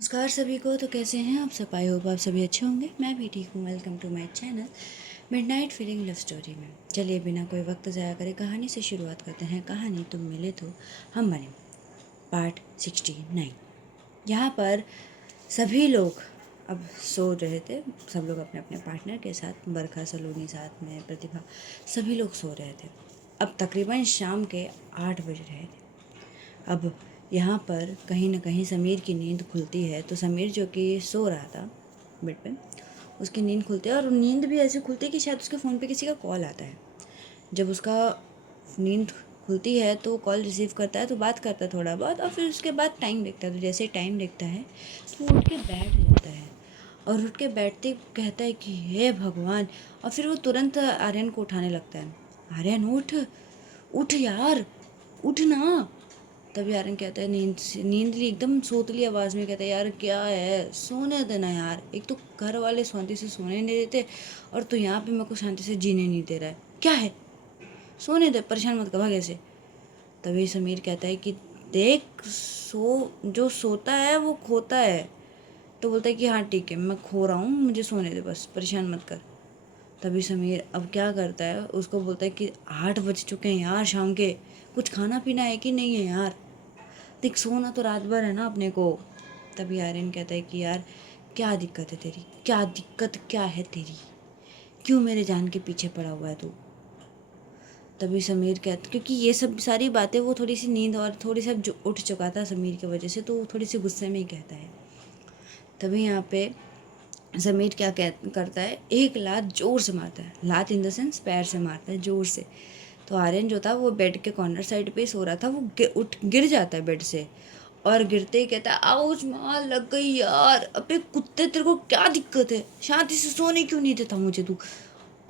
नमस्कार सभी को। तो कैसे हैं आप सब? आई होप आप सभी अच्छे होंगे। मैं भी ठीक हूँ। Welcome to my channel midnight feeling love story में। चलिए बिना कोई वक्त ज़ाया करे कहानी से शुरुआत करते हैं। कहानी तुम मिले तो हम बने, पार्ट 69। यहाँ पर सभी लोग अब सो रहे थे। सब लोग अपने अपने पार्टनर के साथ, बरखा, सलोनी साथ में, प्रतिभा, सभी लोग सो रहे थे। अब तकरीबन शाम के 8 बज रहे थे। अब यहाँ पर कहीं ना कहीं समीर की नींद खुलती है। तो समीर जो कि सो रहा था बेड पे, उसकी नींद खुलती है और नींद भी ऐसे खुलती है कि शायद उसके फ़ोन पे किसी का कॉल आता है। जब उसका नींद खुलती है तो कॉल रिसीव करता है, तो बात करता है थोड़ा बहुत, और फिर उसके बाद टाइम देखता है। तो जैसे टाइम देखता है तो वो उठ के बैठ जाता है, और उठ के बैठते ही कहता है कि हे भगवान। और फिर वो तुरंत आर्यन को उठाने लगता है। आर्यन उठ, उठ यार, उठ ना। तभी आर्यन कहता है नींदली एकदम सोतली आवाज़ में कहता है, यार क्या है, सोने देना यार। एक तो घर वाले शांति से सोने नहीं देते, और तू यहाँ पे मेरे को शांति से जीने नहीं दे रहा है। क्या है, सोने दे, परेशान मत कर, भाग ऐसे। तभी समीर कहता है कि देख, जो सोता है वो खोता है। तो बोलता है कि हाँ ठीक है, मैं खो रहा हूँ, मुझे सोने दे, बस परेशान मत कर। तभी समीर अब क्या करता है, उसको बोलता है कि 8 बज चुके हैं यार शाम के, कुछ खाना पीना है कि नहीं है यार, देख सोना तो रात भर है ना अपने को। तभी आर्यन कहता है कि यार क्या दिक्कत है तेरी, क्या दिक्कत क्या है तेरी, क्यों मेरे जान के पीछे पड़ा हुआ है तू। तभी समीर कहता, क्योंकि ये सब सारी बातें वो थोड़ी सी नींद और थोड़ी सा जो उठ चुका था समीर की वजह से, तो वो थोड़ी सी गुस्से में ही कहता है। तभी यहाँ पे समीर क्या करता है, एक लात जोर से मारता है। लात इन द सेंस पैर से मारता है जोर से। तो आर्यन जो था वो बेड के कॉर्नर साइड पे सो रहा था, वो गिर जाता है बेड से, और गिरते ही कहता है आउच, मार लग गई यार। अबे कुत्ते, तेरे को क्या दिक्कत है, शांति से सोने क्यों नहीं देता मुझे तू।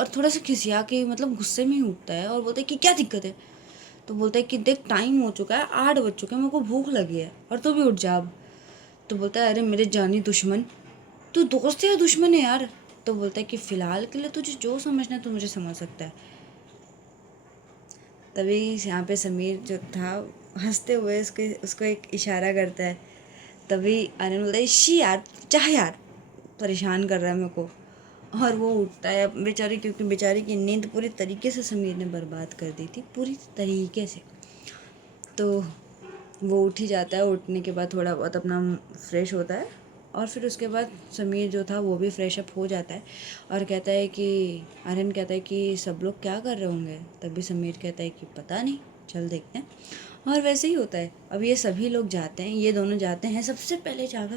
और थोड़ा सा खिसिया के, मतलब गुस्से में ही उठता है और बोलता है कि क्या दिक्कत है। तो बोलता है कि देख टाइम हो चुका है, 8 बज चुके हैं, मेरे को भूख लगी है, और तू भी उठ जा अब। तो बोलता है अरे मेरे जानी दुश्मन, तू दोस्त है या दुश्मन है यार। तो बोलता है कि फ़िलहाल के लिए तुझे जो समझना है तो मुझे समझ सकता है। तभी यहाँ पे समीर जो था हंसते हुए उसको एक इशारा करता है। तभी आर्यन बोलता है शी यार, चाह यार, परेशान कर रहा है मेरे को। और वो उठता है बेचारी, क्योंकि बेचारी की नींद पूरी तरीके से समीर ने बर्बाद कर दी थी, पूरी तरीके से। तो वो उठ ही जाता है। उठने के बाद थोड़ा बहुत अपना फ्रेश होता है, और फिर उसके बाद समीर जो था वो भी फ्रेश अप हो जाता है, और कहता है कि आर्यन कहता है कि सब लोग क्या कर रहे होंगे। तभी समीर कहता है कि पता नहीं, चल देखते हैं। और वैसे ही होता है। अब ये सभी लोग जाते हैं, ये दोनों जाते हैं, सबसे पहले जाकर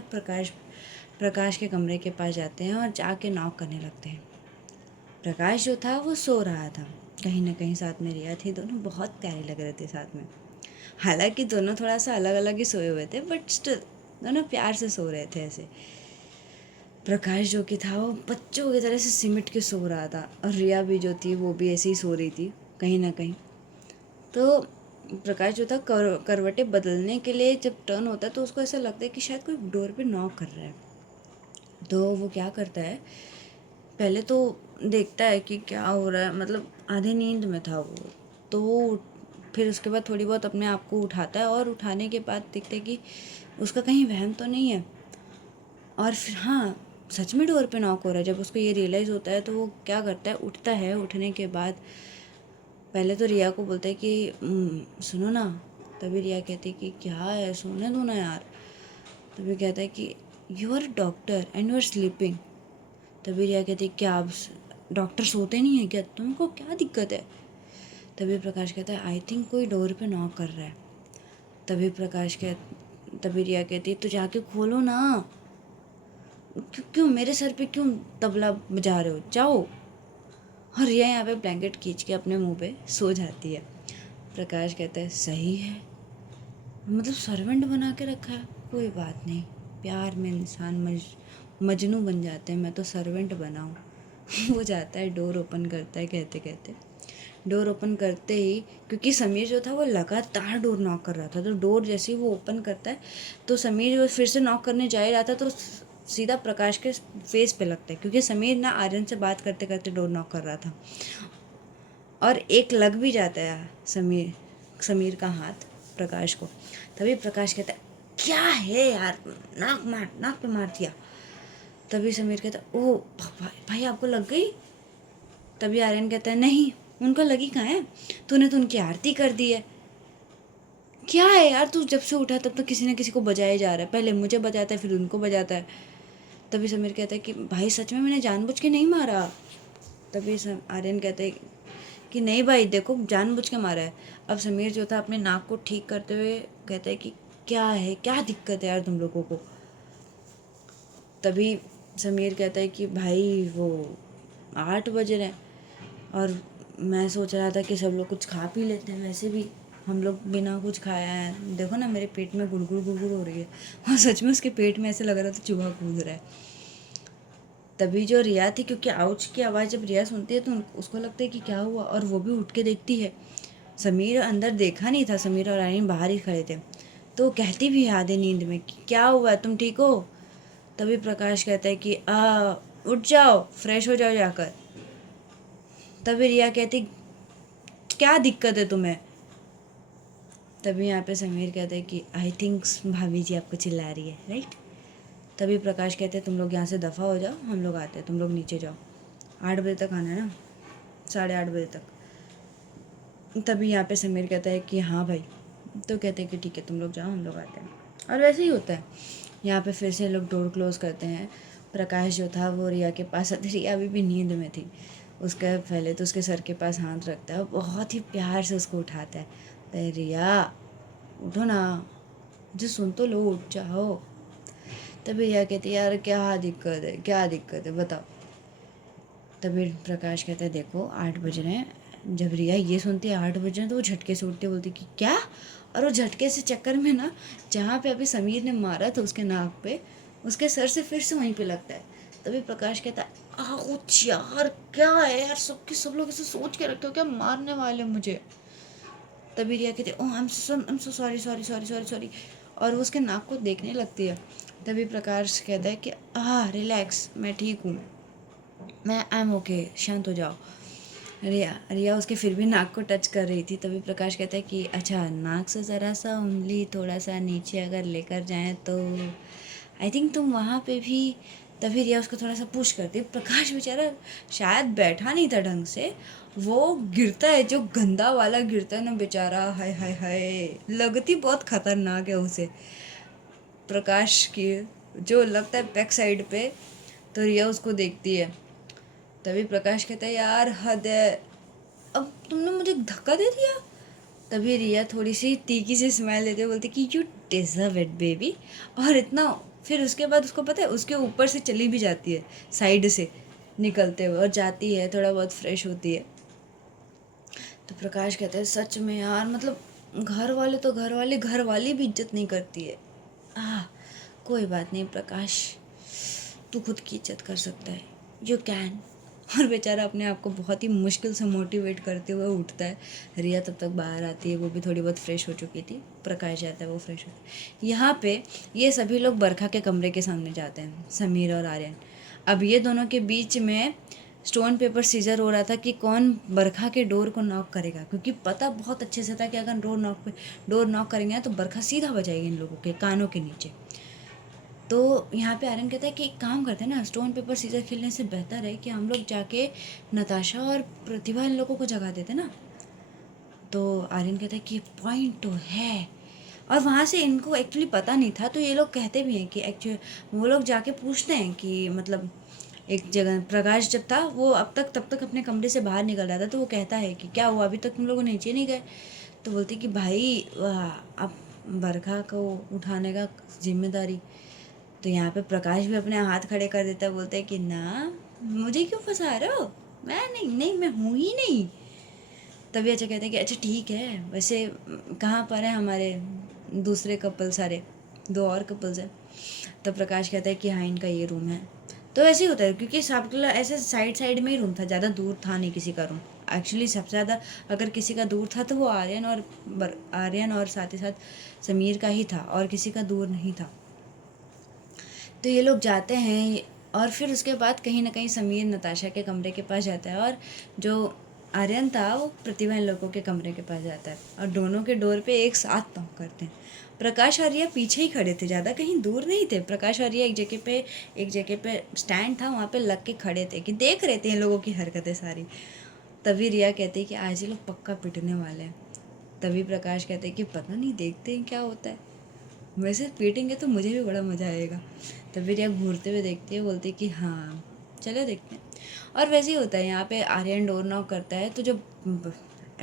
प्रकाश के कमरे के पास जाते हैं और जाके नॉक करने लगते हैं। प्रकाश जो था वो सो रहा था, कहीं ना कहीं साथ में रिया थी, दोनों बहुत प्यारे लग रहे थे साथ में। हालांकि दोनों थोड़ा सा अलग अलग ही सोए हुए थे, बट स्टिल दोनों प्यार से सो रहे थे ऐसे। प्रकाश जो कि था वो बच्चों की तरह से सिमट के सो रहा था, और रिया भी जो थी वो भी ऐसे ही सो रही थी कहीं ना कहीं। तो प्रकाश जो था करवटें बदलने के लिए जब टर्न होता है तो उसको ऐसा लगता है कि शायद कोई डोर पे नॉक कर रहा है। तो वो क्या करता है, पहले तो देखता है कि क्या हो रहा है, मतलब आधी नींद में था वो। तो वो फिर उसके बाद थोड़ी बहुत अपने आप को उठाता है, और उठाने के बाद देखता है कि उसका कहीं वहम तो नहीं है। और फिर हाँ, सच में डोर पे नॉक हो रहा है। जब उसको ये रियलाइज़ होता है तो वो क्या करता है, उठता है। उठने के बाद पहले तो रिया को बोलता है कि सुनो ना। तभी रिया कहती है कि क्या है, सोने दो ना यार। तभी कहता है कि you are doctor and you are sleeping. तभी रिया कहती है क्या आप डॉक्टर सोते नहीं है क्या, तुमको क्या दिक्कत है। तभी प्रकाश कहता है आई थिंक कोई डोर पे नॉक कर रहा है। तभी रिया कहती है तो जाके खोलो ना, क्यों मेरे सर पे क्यों तबला बजा रहे हो, जाओ। और रिया यहाँ पे ब्लैंकेट खींच के अपने मुंह पे सो जाती है। प्रकाश कहता है सही है, मतलब सर्वेंट बना के रखा है, कोई बात नहीं, प्यार में इंसान मजनू बन जाते हैं, मैं तो सर्वेंट बनाऊँ। वो जाता है, डोर ओपन करता है, कहते कहते डोर ओपन करते ही, क्योंकि समीर जो था वो लगातार डोर नॉक कर रहा था, तो डोर जैसे ही वो ओपन करता है तो समीर जो फिर से नॉक करने जा ही रहा था तो सीधा प्रकाश के फेस पे लगता है, क्योंकि समीर ना आर्यन से बात करते करते डोर नॉक कर रहा था, और एक लग भी जाता है समीर का हाथ प्रकाश को। तभी प्रकाश कहता है क्या है यार, नाक पे मार दिया। तभी समीर कहता ओ भाई आपको लग गई। तभी आर्यन कहता है नहीं, उनको लगी कहाँ है, तूने तो उनकी आरती कर दी है। क्या है यार, तू जब से उठा तब तक किसी न किसी को बजाया जा रहा है, पहले मुझे बजाता है फिर उनको बजाता है। तभी समीर कहता है कि भाई सच में मैंने जानबूझ के नहीं मारा। तभी आर्यन कहता है कि नहीं भाई देखो जानबूझ के मारा है। अब समीर जो था अपने नाक को ठीक करते हुए कहता है कि क्या है, क्या दिक्कत है यार तुम लोगों को। तभी समीर कहता है कि भाई वो 8 बज रहे हैं और मैं सोच रहा था कि सब लोग कुछ खा पी लेते हैं, वैसे भी हम लोग बिना कुछ खाया है, देखो ना मेरे पेट में गुड़गुड़ गुड़गुड़ हो रही है। और सच में उसके पेट में ऐसे लग रहा था चूहा कूद रहा है। तभी जो रिया थी, क्योंकि आउच की आवाज़ जब रिया सुनती है तो उसको लगता है कि क्या हुआ, और वो भी उठ के देखती है। समीर अंदर देखा नहीं था, समीर और आर्यन बाहर ही खड़े थे। तो कहती भी है आधे नींद में कि क्या हुआ, तुम ठीक हो। तभी प्रकाश कहता है कि उठ जाओ, फ्रेश हो जाओ जाकर। तभी रिया कहती क्या दिक्कत है तुम्हें। तभी यहाँ पे समीर कहते हैं कि आई थिंक भाभी जी आपको चिल्ला रही है, राइट। तभी प्रकाश कहते हैं तुम लोग यहाँ से दफ़ा हो जाओ, हम लोग आते हैं, तुम लोग नीचे जाओ, 8 बजे तक आना है ना, 8:30 बजे तक। तभी यहाँ पे समीर कहता है कि हाँ भाई। तो कहते हैं कि ठीक है तुम लोग जाओ, हम लोग आते हैं। और वैसे ही होता है। यहाँ पे फिर से लोग डोर क्लोज करते हैं। प्रकाश जो था वो रिया के पास, रिया अभी भी नींद में थी, उसका पहले तो उसके सर के पास हाथ रखता है और बहुत ही प्यार से उसको उठाता है। तो रिया उठो ना, जो सुन तो लो, उठ जाओ। तभी रिया कहती है यार क्या दिक्कत है, क्या दिक्कत है बताओ। तभी प्रकाश कहता है देखो 8 बज रहे हैं। जब रिया ये सुनती है 8 बज रहे हैं तो वो झटके से उठती, बोलती कि क्या। और वो झटके से चक्कर में ना, जहाँ पे अभी समीर ने मारा था उसके नाक पे, उसके सर से फिर से वहीं पे लगता है। तभी प्रकाश कहता है आउच यार, क्या है यार, सब लोग ऐसे सोच के रखे हो क्या मारने वाले मुझे। तभी रिया कहती है oh I am so sorry sorry sorry sorry sorry, और वो उसके नाक को देखने लगती है। तभी प्रकाश कहता है कि रिलैक्स, मैं ठीक हूँ, मैं आई एम ओके, शांत हो जाओ। रिया उसके फिर भी नाक को टच कर रही थी। तभी प्रकाश कहता है कि अच्छा नाक से ज़रा सा उंगली थोड़ा सा नीचे अगर लेकर जाएं तो आई थिंक तुम वहाँ पे भी। तभी रिया उसको थोड़ा सा पुश करती है। प्रकाश बेचारा शायद बैठा नहीं था ढंग से, वो गिरता है, जो गंदा वाला गिरता है ना बेचारा, हाय हाय हाय, लगती बहुत खतरनाक है उसे प्रकाश की, जो लगता है बैक साइड पे। तो रिया उसको देखती है। तभी प्रकाश कहता है यार हद है, अब तुमने मुझे धक्का दे दिया। तभी रिया थोड़ी सी तीखी सी स्माइल देते हुए बोलती कि यू डिजर्व इट बेबी। और इतना, फिर उसके बाद उसको पता है उसके ऊपर से चली भी जाती है, साइड से निकलते हुए, और जाती है थोड़ा बहुत फ्रेश होती है। तो प्रकाश कहते हैं सच में यार, मतलब घर वाले तो घर वाली भी इज्जत नहीं करती है। कोई बात नहीं प्रकाश, तू खुद की इज्जत कर सकता है, यू कैन। और बेचारा अपने आप को बहुत ही मुश्किल से मोटिवेट करते हुए उठता है। रिया तब तक बाहर आती है, वो भी थोड़ी बहुत फ्रेश हो चुकी थी। प्रकाश जाता है, वो फ्रेश होता है। यहाँ पे ये सभी लोग बरखा के कमरे के सामने जाते हैं, समीर और आर्यन। अब ये दोनों के बीच में स्टोन पेपर सीजर हो रहा था कि कौन बरखा के डोर को नॉक करेगा, क्योंकि पता बहुत अच्छे से था कि अगर डोर नॉक करेंगे तो बरखा सीधा बजाएगी इन लोगों के कानों के नीचे। तो यहाँ पे आर्यन कहता है कि एक काम करते हैं ना, स्टोन पेपर सीजर खेलने से बेहतर है कि हम लोग जाके नताशा और प्रतिभा इन लोगों को जगा देते ना। तो आर्यन कहता है कि पॉइंट तो है, और वहाँ से इनको एक्चुअली पता नहीं था, तो ये लोग कहते भी हैं कि एक्चुअली वो लोग जाके पूछते हैं कि मतलब एक जगह प्रकाश जब था वो अब तब तक अपने कमरे से बाहर निकल रहा था, तो वो कहता है कि क्या हुआ, अभी तक तुम लोग नीचे नहीं गए। तो बोलती कि भाई अब बरखा को उठाने का जिम्मेदारी। तो यहाँ पे प्रकाश भी अपने हाथ खड़े कर देता है, बोलता है कि ना मुझे क्यों फंसा रहे हो, मैं नहीं, मैं हूँ ही नहीं। तभी अच्छा कहते हैं कि अच्छा ठीक है, वैसे कहाँ पर है हमारे दूसरे कपल, सारे 2 और कपल्स हैं। तब प्रकाश कहता है कि हाँ इनका ये रूम है। तो ऐसे ही होता है, क्योंकि सबके ऐसे साइड में ही रूम था, ज़्यादा दूर था नहीं किसी का रूम। एक्चुअली सबसे ज़्यादा अगर किसी का दूर था तो वो आर्यन और साथ ही साथ समीर का ही था, और किसी का दूर नहीं था। तो ये लोग जाते हैं, और फिर उसके बाद कहीं ना कहीं समीर नताशा के कमरे के पास जाता है, और जो आर्यन था वो प्रतिभा इन लोगों के कमरे के पास जाता है और दोनों के डोर पे एक साथ नॉक करते हैं। प्रकाश और रिया पीछे ही खड़े थे, ज़्यादा कहीं दूर नहीं थे। प्रकाश और रिया एक जगह पे स्टैंड था, वहाँ पे लग के खड़े थे कि देख रहे थे इन लोगों की हरकतें सारी। तभी रिया कहती है कि आज ये लोग पक्का पिटने वाले हैं। तभी प्रकाश कहते हैं कि पता नहीं, देखते हैं क्या होता है, वैसे पीटेंगे तो मुझे भी बड़ा मज़ा आएगा। तभी रिया घूरते हुए देखती है, बोलती है कि हाँ चलो देखते हैं। और वैसे ही होता है, यहाँ पे आर्यन डोर नॉक करता है तो जब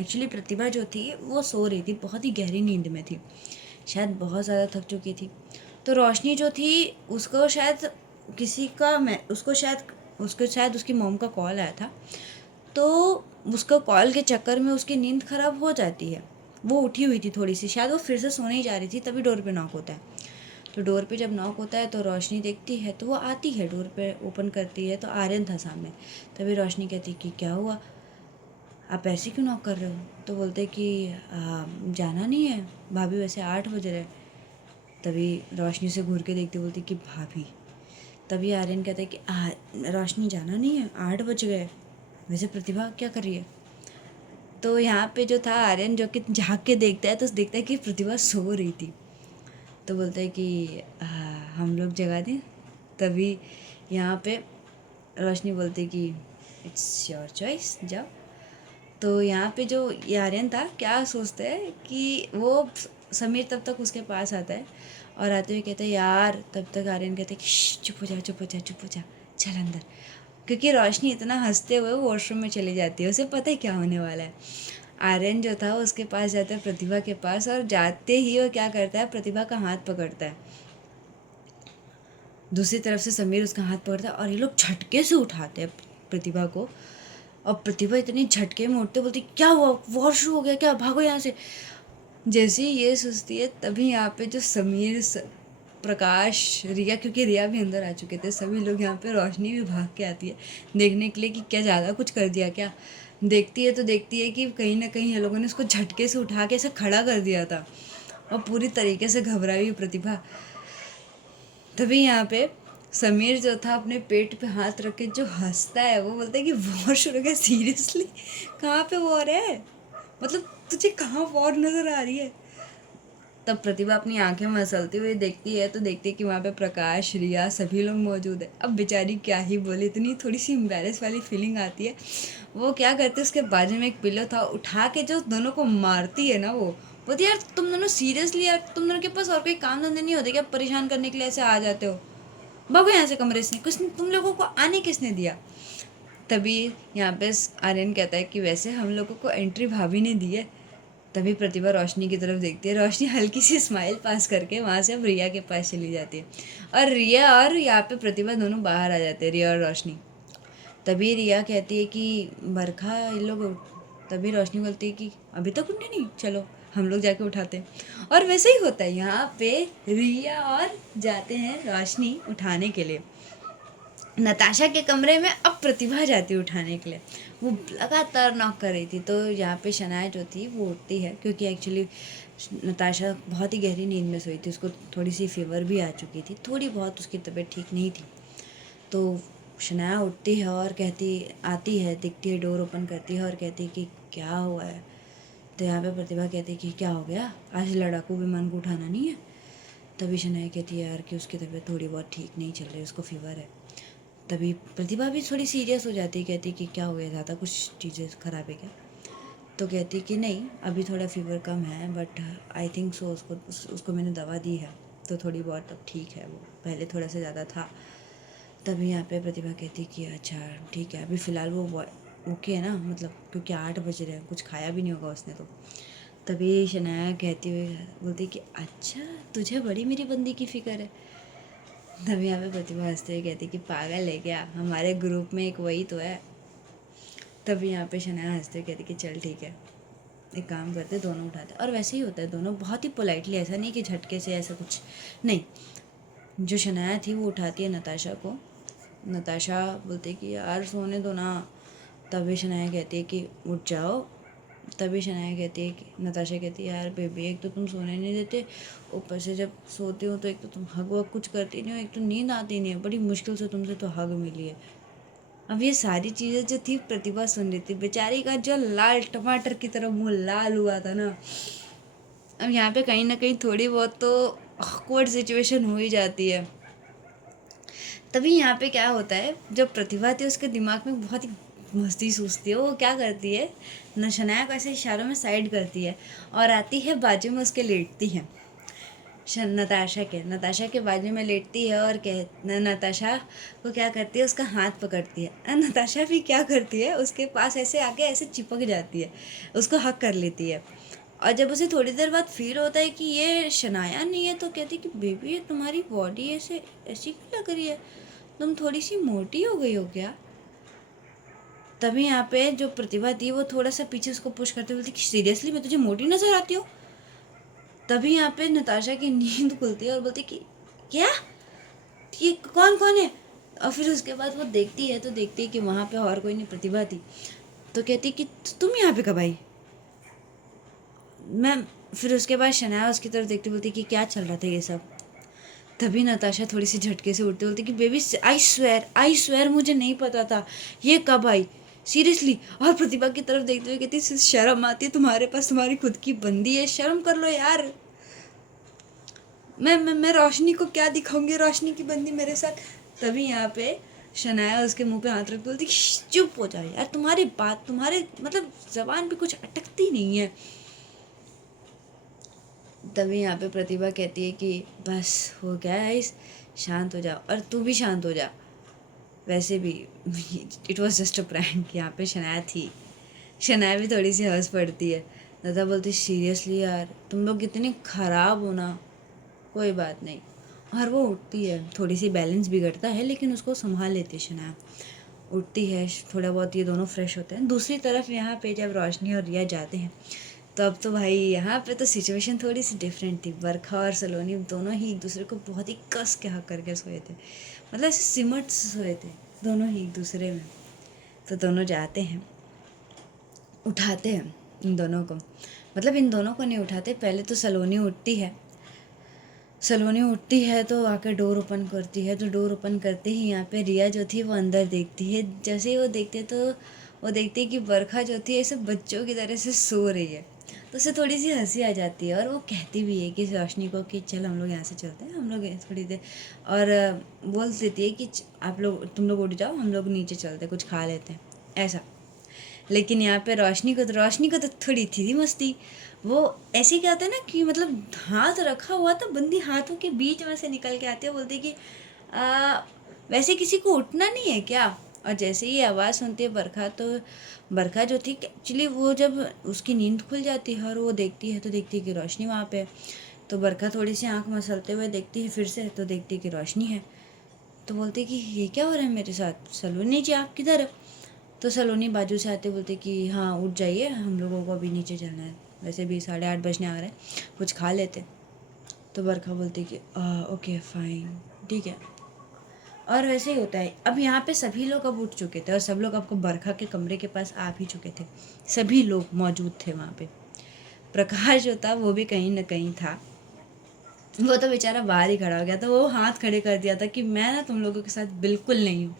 एक्चुअली प्रतिभा जो थी वो सो रही थी, बहुत ही गहरी नींद में थी, शायद बहुत ज़्यादा थक चुकी थी। तो रोशनी जो थी उसको शायद किसी का मैं उसको शायद उसकी मॉम का कॉल आया था, तो उसको कॉल के चक्कर में उसकी नींद खराब हो जाती है। वो उठी हुई थी थोड़ी सी, शायद वो फिर से सोने ही जा रही थी, तभी डोर पे नॉक होता है। तो डोर पे जब नॉक होता है तो रोशनी देखती है, तो वो आती है, डोर पे ओपन करती है तो आर्यन था सामने। तभी रोशनी कहती कि क्या हुआ, आप ऐसे क्यों नॉक कर रहे हो? तो बोलते कि जाना नहीं है भाभी, वैसे 8 बज रहे। तभी रोशनी से घूर के देखती, बोलती कि भाभी। तभी आर्यन कहते कि रोशनी जाना नहीं है, 8 बज गए, वैसे प्रतिभा क्या कर रही है? तो यहाँ पे जो था आर्यन, जो कि झाँक के देखता है तो देखता है कि प्रतिभा सो रही थी। तो बोलता है कि हम लोग जगा दें। तभी यहाँ पे रोशनी बोलती कि इट्स योर चॉइस, जाओ। तो यहाँ पे जो ये आर्यन था क्या सोचता है कि वो समीर तब तक उसके पास आता है और आते हुए कहते हैं यार, तब तक आर्यन कहते हैं कि चुप हो जा चुप हो जा चुप हो जा, चल अंदर। क्योंकि रोशनी इतना हंसते हुए वॉशरूम में चली जाती है, उसे पता है क्या होने वाला है। आर्यन जो था उसके पास जाता है, प्रतिभा के पास, और जाते ही वो क्या करता है, प्रतिभा का हाथ पकड़ता है। दूसरी तरफ से समीर उसका हाथ पकड़ता है और ये लोग झटके से उठाते हैं प्रतिभा को। और प्रतिभा इतनी झटके में उठते, बोलती क्या हुआ, वॉर शुरू हो गया क्या, भागो यहाँ से। जैसे ही ये सोचती है तभी यहाँ पे जो प्रकाश, रिया, क्योंकि रिया भी अंदर आ चुके थे, सभी लोग यहाँ पे, रोशनी भी भाग के आती है देखने के लिए कि क्या ज़्यादा कुछ कर दिया क्या। देखती है तो देखती है कि कहीं ना कहीं ये लोगों ने उसको झटके से उठा के ऐसे खड़ा कर दिया था और पूरी तरीके से घबराई हुई प्रतिभा। तभी यहाँ पे समीर जो था अपने पेट पे हाथ रख के जो हंसता है, वो बोलता है कि वॉर शुरू हो गया, सीरियसली कहाँ पे वॉर है, मतलब तुझे कहाँ वॉर नज़र आ रही है? तब प्रतिभा अपनी आंखें मसलती हुई देखती है तो देखती है कि वहाँ पे प्रकाश, रिया, सभी लोग मौजूद है। अब बेचारी क्या ही बोले, इतनी थोड़ी सी एम्बेरस वाली फीलिंग आती है। वो क्या करती है, उसके बाजू में एक पिलो था, उठा के जो दोनों को मारती है ना, वो बोलती यार तुम दोनों सीरियसली, यार तुम दोनों के पास और कोई काम धंधे नहीं होते क्या, परेशान करने के लिए ऐसे आ जाते हो, भागो यहाँ से कमरे से, किसने तुम लोगों को आने किसने दिया? तभी यहाँ पे आर्यन कहता है कि वैसे हम लोगों को एंट्री भाभी ने दी है। तभी प्रतिभा रोशनी की तरफ देखती है, रोशनी हल्की सी स्माइल पास करके वहाँ से अब रिया के पास चली जाती है और रिया और यहाँ पे प्रतिभा दोनों बाहर आ जाते हैं, रिया और रोशनी। तभी रिया कहती है कि बरखा इन लोग, तभी रोशनी बोलती है कि अभी तक उठे नहीं, चलो हम लोग जाके उठाते हैं। और वैसे ही होता है, यहाँ पे रिया और जाते हैं रोशनी उठाने के लिए नताशा के कमरे में। अब प्रतिभा जाती है उठाने के लिए, वो लगातार नॉक कर रही थी। तो यहाँ पे शनाया जो थी वो उठती है, क्योंकि एक्चुअली नताशा बहुत ही गहरी नींद में सोई थी, उसको थोड़ी सी फीवर भी आ चुकी थी, थोड़ी बहुत उसकी तबीयत ठीक नहीं थी। तो शनाया उठती है और आती है, दिखती है, डोर ओपन करती है और कहती है कि क्या हुआ है। तो यहाँ पे प्रतिभा कहती है कि क्या हो गया, आज लड़ाकू विमान को उठाना नहीं है? तभी शनाया कहती है यार कि उसकी तबीयत थोड़ी बहुत ठीक नहीं चल रही, उसको फीवर है। तभी प्रतिभा भी थोड़ी सीरियस हो जाती है, कहती कि क्या हो गया, ज़्यादा कुछ चीज़ें ख़राब है क्या? तो कहती कि नहीं, अभी थोड़ा फीवर कम है, बट आई थिंक सो उसको मैंने दवा दी है तो थोड़ी बहुत अब ठीक है, वो पहले थोड़ा सा ज़्यादा था। तभी यहाँ पे प्रतिभा कहती कि अच्छा ठीक है, अभी फ़िलहाल वो ओके है ना, मतलब क्योंकि 8 बज रहे हैं, कुछ खाया भी नहीं होगा उसने तो। तभी शनाया कहती हुई बोलती कि अच्छा तुझे बड़ी मेरी बंदी की फ़िक्र है। तभी यहाँ पे प्रतिभा हंसते हुए कहती कि पागल है क्या, हमारे ग्रुप में एक वही तो है। तभी यहाँ पे शनाया हंसते हुए कहती कि चल ठीक है, एक काम करते, दोनों उठाते। और वैसे ही होता है, दोनों बहुत ही पोलाइटली, ऐसा नहीं कि झटके से ऐसा कुछ नहीं। जो शनाया थी वो उठाती है नताशा को, नताशा बोलती कि यार सोने दो ना। तभी शनाया कहती है कि उठ जाओ। तभी शनाया कहती है कि नताशा कहती है यार बेबी, एक तो तुम सोने नहीं देते, ऊपर से जब सोती हो तो एक तो तुम हग वग कुछ करती नहीं हो, एक तो नींद आती नहीं है, बड़ी मुश्किल से तुमसे तो हग मिली है। अब ये सारी चीज़ें जो थी प्रतिभा सुन रही थी, बेचारी का जो लाल टमाटर की तरह मुंह लाल हुआ था ना। अब यहाँ पे कहीं ना कहीं थोड़ी बहुत तो ऑकवर्ड सिचुएशन हो ही जाती है। तभी यहाँ पे क्या होता है, जब प्रतिभा थी उसके दिमाग में बहुत ही मस्ती सूझती है। वो क्या करती है, शनाया को ऐसे इशारों में साइड करती है और आती है बाजू में उसके लेटती है, नताशा के बाजू में लेटती है और नताशा को क्या करती है, उसका हाथ पकड़ती है। नताशा भी क्या करती है, उसके पास ऐसे आके ऐसे चिपक जाती है, उसको हक कर लेती है। और जब उसे थोड़ी देर बाद फील होता है कि ये शनाया नहीं है, तो कहती है कि बेबी ये तुम्हारी बॉडी ऐसे ऐसी क्यों लग रही है, तुम थोड़ी सी मोटी हो गई हो क्या। तभी यहाँ पे जो प्रतिभा थी वो थोड़ा सा पीछे उसको पुश करते बोलती कि सीरियसली मैं तुझे मोटी नजर आती हूँ। तभी यहाँ पे नताशा की नींद खुलती है और बोलती कि क्या, ये कौन कौन है। और फिर उसके बाद वो देखती है तो देखती है कि वहाँ पे और कोई नहीं, प्रतिभा थी। तो कहती है कि तुम यहाँ पे कब आई। मैं फिर उसके बाद शनाया उसकी तरफ देखती बोलती कि क्या चल रहा था ये सब। तभी नताशा थोड़ी सी झटके से उठती बोलती कि बेबी आई स्वेयर मुझे नहीं पता था ये कब आई, सीरियसली। और प्रतिभा की तरफ देखते हुए कहती शर्म आती है तुम्हारे पास, तुम्हारी खुद की बंदी है, शर्म कर लो यार। मैं रोशनी को क्या दिखाऊंगी, रोशनी की बंदी मेरे साथ। तभी यहाँ पे शनाया उसके मुंह पे हाथ रख बोलती चुप हो जाओ यार, तुम्हारी बात तुम्हारे मतलब जबान पे कुछ अटकती नहीं है। तभी यहाँ पे प्रतिभा कहती है कि बस हो गया है, शांत हो जाओ और तू भी शांत हो जा। वैसे भी it was just a prank. यहाँ पे शनाया थी, शनाया भी थोड़ी सी हंस पड़ती है। दादा बोलती सीरियसली यार तुम लोग कितने ख़राब हो ना, कोई बात नहीं। और वो उठती है, थोड़ी सी बैलेंस बिगड़ता है लेकिन उसको संभाल लेती है शनाया। उठती है, थोड़ा बहुत ये दोनों फ्रेश होते हैं। दूसरी तरफ यहाँ पे जब रोशनी और रिया जाते हैं तो अब तो भाई यहाँ पे तो सिचुएशन थोड़ी सी डिफरेंट थी। बरखा और सलोनी दोनों ही एक दूसरे को बहुत ही कस के हक करके सोए थे, मतलब ऐसे सिमट सोए थे दोनों ही एक दूसरे में। तो दोनों जाते हैं, उठाते हैं इन दोनों को, मतलब इन दोनों को नहीं उठाते। पहले तो सलोनी उठती है तो आकर डोर ओपन करती है। तो डोर ओपन करते ही यहाँ पे रिया जो थी वो अंदर देखती है। जैसे ही वो देखते तो वो देखती है कि बरखा जो थी ऐसे बच्चों की तरह से सो रही है। तो उसे थोड़ी सी हंसी आ जाती है और वो कहती भी है कि रोशनी को कि चल हम लोग यहाँ से चलते हैं, हम लोग थोड़ी देर। और बोल देती है कि आप लोग तुम लोग उठ जाओ, हम लोग नीचे चलते कुछ खा लेते हैं ऐसा। लेकिन यहाँ पे रोशनी को तो थोड़ी थी मस्ती। वो ऐसे क्या होता है ना कि मतलब हाथ रखा हुआ था, बंदी हाथों के बीच में से निकल के आती है, बोलती कि वैसे किसी को उठना नहीं है क्या। और जैसे ही आवाज़ सुनती है बरखा, तो बरखा जो थी एक्चुअली वो जब उसकी नींद खुल जाती है और वो देखती है तो देखती है कि रोशनी वहाँ पे। तो बरखा थोड़ी सी आँख मसलते हुए देखती है फिर से, तो देखती है कि रोशनी है। तो बोलती है कि ये क्या हो रहा है मेरे साथ, सलोनी जी आप किधर है। तो सलोनी बाजू से आते बोलते कि हाँ उठ जाइए, हम लोगों को अभी नीचे चलना है, वैसे भी 8:30 बजने आ रहे हैं, कुछ खा लेते। तो बरखा बोलती कि ओके फाइन ठीक है। और वैसे ही होता है। अब यहाँ पे सभी लोग अब उठ चुके थे और सब लोग आपको बरखा के कमरे के पास आ भी चुके थे, सभी लोग मौजूद थे वहाँ पे। प्रकाश जो था वो भी कहीं ना कहीं था, वो तो बेचारा बाहर ही खड़ा हो गया था। वो हाथ खड़े कर दिया था कि मैं ना तुम लोगों के साथ बिल्कुल नहीं हूँ,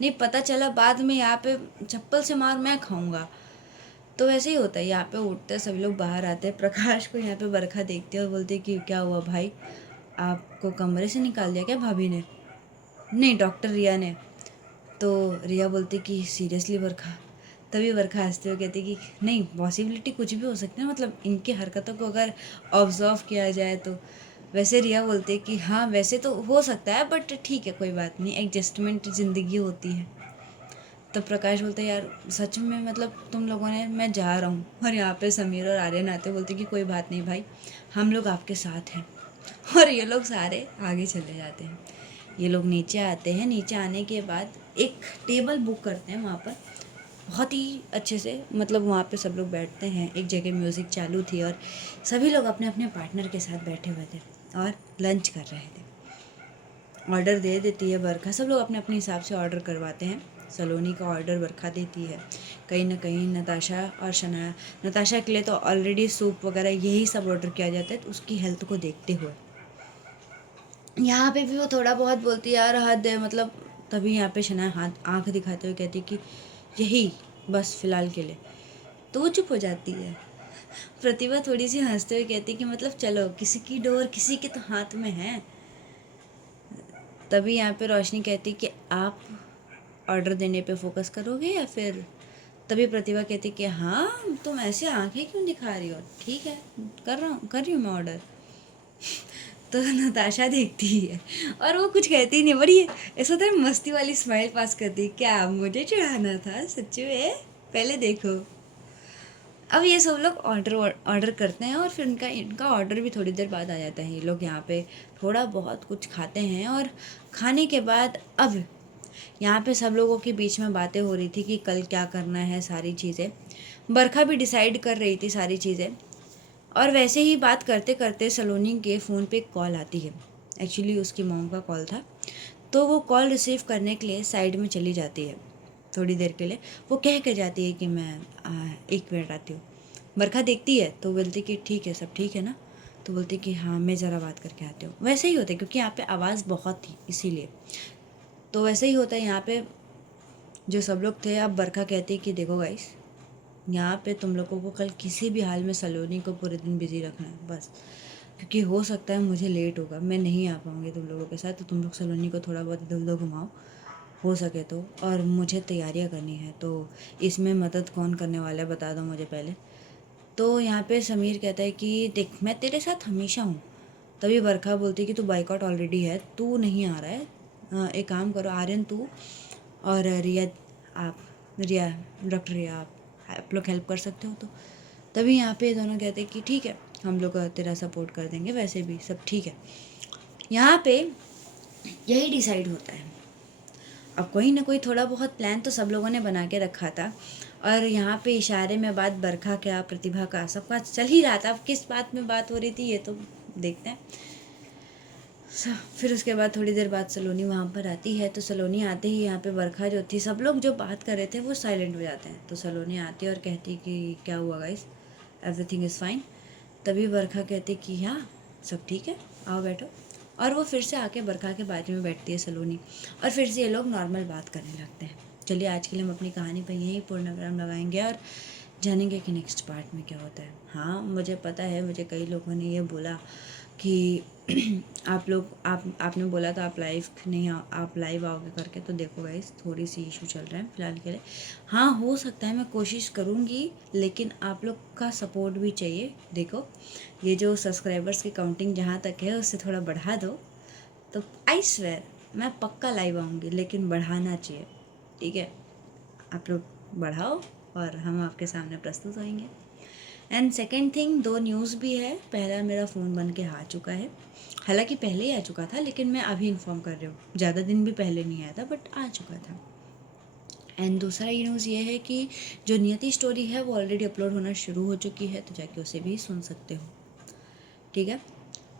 नहीं पता चला बाद में यहाँ पे चप्पल से मार मैं खाऊंगा। तो वैसे ही होता है, यहाँ पे उठते सभी लोग बाहर आते हैं। प्रकाश को यहाँ पे बरखा देखती है और बोलती है कि क्या हुआ भाई, आपको कमरे से निकाल दिया क्या भाभी ने। नहीं डॉक्टर रिया ने। तो रिया बोलती कि सीरियसली बरखा। तभी बरखा हंसते हुए कहती कि नहीं पॉसिबिलिटी कुछ भी हो सकती है, मतलब इनकी हरकतों को अगर ऑब्जर्व किया जाए तो। वैसे रिया बोलती कि हाँ वैसे तो हो सकता है बट ठीक है कोई बात नहीं, एडजस्टमेंट ज़िंदगी होती है। तो प्रकाश बोलते यार सच में मतलब तुम लोगों ने, मैं जा रहा हूँ। और यहाँ पे समीर और आर्यन आते बोलते कि कोई बात नहीं भाई, हम लोग आपके साथ हैं। और ये लोग सारे आगे चले जाते हैं। ये लोग नीचे आते हैं, नीचे आने के बाद एक टेबल बुक करते हैं वहाँ पर बहुत ही अच्छे से, मतलब वहाँ पे सब लोग बैठते हैं। एक जगह म्यूज़िक चालू थी और सभी लोग अपने अपने पार्टनर के साथ बैठे हुए थे और लंच कर रहे थे। ऑर्डर दे देती है बरखा, सब लोग अपने अपने हिसाब से ऑर्डर करवाते हैं। सलोनी का ऑर्डर बरखा देती है। कहीं ना कहीं नताशा और शनाया, नताशा के लिए तो ऑलरेडी सूप वगैरह यही सब ऑर्डर किया जाता है, तो उसकी हेल्थ को देखते हुए यहाँ पे भी वो थोड़ा बहुत बोलती है यार हद है, मतलब तभी यहाँ पे शनाया हाथ आँख दिखाते हुए कहती कि यही बस फ़िलहाल के लिए। तो वो चुप हो जाती है। प्रतिभा थोड़ी सी हंसते हुए कहती कि मतलब चलो, किसी की डोर किसी के तो हाथ में है। तभी यहाँ पे रोशनी कहती कि आप ऑर्डर देने पे फोकस करोगे या फिर, तभी प्रतिभा कहती कि हाँ तुम ऐसे आंखें क्यों दिखा रही हो, ठीक है कर रही हूँ मैं ऑर्डर। तो नताशा देखती है और वो कुछ कहती नहीं, बड़ी ऐसा था मस्ती वाली स्माइल पास करती, क्या मुझे चढ़ाना था सच में, पहले देखो। अब ये सब लोग ऑर्डर करते हैं और फिर इनका इनका ऑर्डर भी थोड़ी देर बाद आ जाता है। ये लोग यहाँ पे थोड़ा बहुत कुछ खाते हैं और खाने के बाद अब यहाँ पे सब लोगों के बीच में बातें हो रही थी कि कल क्या करना है, सारी चीज़ें। बरखा भी डिसाइड कर रही थी सारी चीज़ें। और वैसे ही बात करते करते सलोनी के फ़ोन पे एक कॉल आती है। एक्चुअली उसकी मॉम का कॉल था, तो वो कॉल रिसीव करने के लिए साइड में चली जाती है थोड़ी देर के लिए। वो कह के जाती है कि मैं 1 मिनट आती हूँ। बरखा देखती है तो बोलती कि ठीक है, सब ठीक है ना। तो बोलती कि हाँ मैं ज़रा बात करके आती हूँ। वैसे ही होता है क्योंकि यहाँ पे आवाज़ बहुत थी इसीलिए। तो वैसे ही होता है यहाँ पे जो सब लोग थे। अब बरखा कहती कि देखो गाइस, यहाँ पे तुम लोगों को कल किसी भी हाल में सलोनी को पूरे दिन बिजी रखना है बस, क्योंकि हो सकता है मुझे लेट होगा, मैं नहीं आ पाऊँगी तुम लोगों के साथ। तो तुम लोग सलोनी को थोड़ा बहुत इधर उधर घुमाओ हो सके तो, और मुझे तैयारियाँ करनी है, तो इसमें मदद कौन करने वाला है बता दो मुझे पहले। तो यहाँ पे समीर कहता है कि देख मैं तेरे साथ हमेशा हूँ। तभी बरखा बोलती है कि तू बाइकआउट ऑलरेडी है, तू नहीं आ रहा है। एक काम करो आर्यन, तू और रिया, आप रिया, डॉक्टर रिया, आप लोग हेल्प कर सकते हो। तो तभी यहाँ पे दोनों कहते हैं कि ठीक है, हम लोग तेरा सपोर्ट कर देंगे, वैसे भी सब ठीक है। यहाँ पे यही डिसाइड होता है। अब कोई ना कोई थोड़ा बहुत प्लान तो सब लोगों ने बना के रखा था, और यहाँ पे इशारे में बात बरखा का, प्रतिभा का, सबका चल ही रहा था। अब किस बात में बात हो रही थी ये तो देखते हैं। फिर उसके बाद थोड़ी देर बाद सलोनी वहाँ पर आती है। तो सलोनी आते ही यहाँ पे बरखा जो थी, सब लोग जो बात कर रहे थे वो साइलेंट हो जाते हैं। तो सलोनी आती है और कहती कि क्या हुआ गाइस, एवरीथिंग इज़ फाइन। तभी बरखा कहती कि हाँ सब ठीक है, आओ बैठो। और वो फिर से आके बरखा के बाजू में बैठती है सलोनी, और फिर से ये लोग नॉर्मल बात करने लगते हैं। चलिए आज के लिए हम अपनी कहानी पर यहीं पूर्ण विराम लगाएंगे और जानेंगे कि नेक्स्ट पार्ट में क्या होता है। हाँ मुझे पता है, मुझे कई लोगों ने ये बोला कि आपने बोला था आप लाइव नहीं आप लाइव आओगे करके। तो देखो गाइस, थोड़ी सी इशू चल रहा है फिलहाल के लिए। हाँ हो सकता है, मैं कोशिश करूँगी, लेकिन आप लोग का सपोर्ट भी चाहिए। देखो ये जो सब्सक्राइबर्स की काउंटिंग जहाँ तक है उससे थोड़ा बढ़ा दो, तो आई स्वेयर मैं पक्का लाइव आऊँगी, लेकिन बढ़ाना चाहिए, ठीक है। आप लोग बढ़ाओ और हम आपके सामने प्रस्तुत होंगे। एंड सेकेंड थिंग, 2 न्यूज़ भी है। पहला, मेरा फ़ोन बन के आ चुका है, हालांकि पहले ही आ चुका था, लेकिन मैं अभी इन्फॉर्म कर रही हूँ, ज़्यादा दिन भी पहले नहीं आया था बट आ चुका था। एंड दूसरा न्यूज़ ये है कि जो नियति स्टोरी है वो ऑलरेडी अपलोड होना शुरू हो चुकी है, तो जाके उसे भी सुन सकते हो, ठीक है।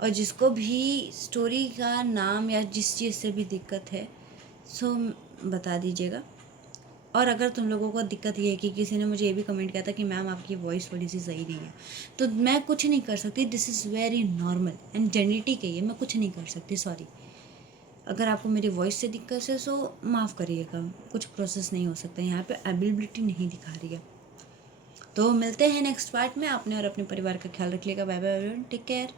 और जिसको भी स्टोरी का नाम या जिस चीज़ से भी दिक्कत है सो बता दीजिएगा। और अगर तुम लोगों को दिक्कत ये है कि किसी ने मुझे ये भी कमेंट किया था कि मैम आपकी वॉइस थोड़ी सी सही नहीं है, तो मैं कुछ नहीं कर सकती, this is very normal and genetic है ये, मैं कुछ नहीं कर सकती, सॉरी। अगर आपको मेरी वॉइस से दिक्कत है सो माफ़ करिएगा, कुछ प्रोसेस नहीं हो सकता, यहाँ पे अवेलेबिलिटी नहीं दिखा रही है। तो मिलते हैं नेक्स्ट पार्ट में। आपने और अपने परिवार का ख्याल रखिएगा। Bye bye everyone, take care.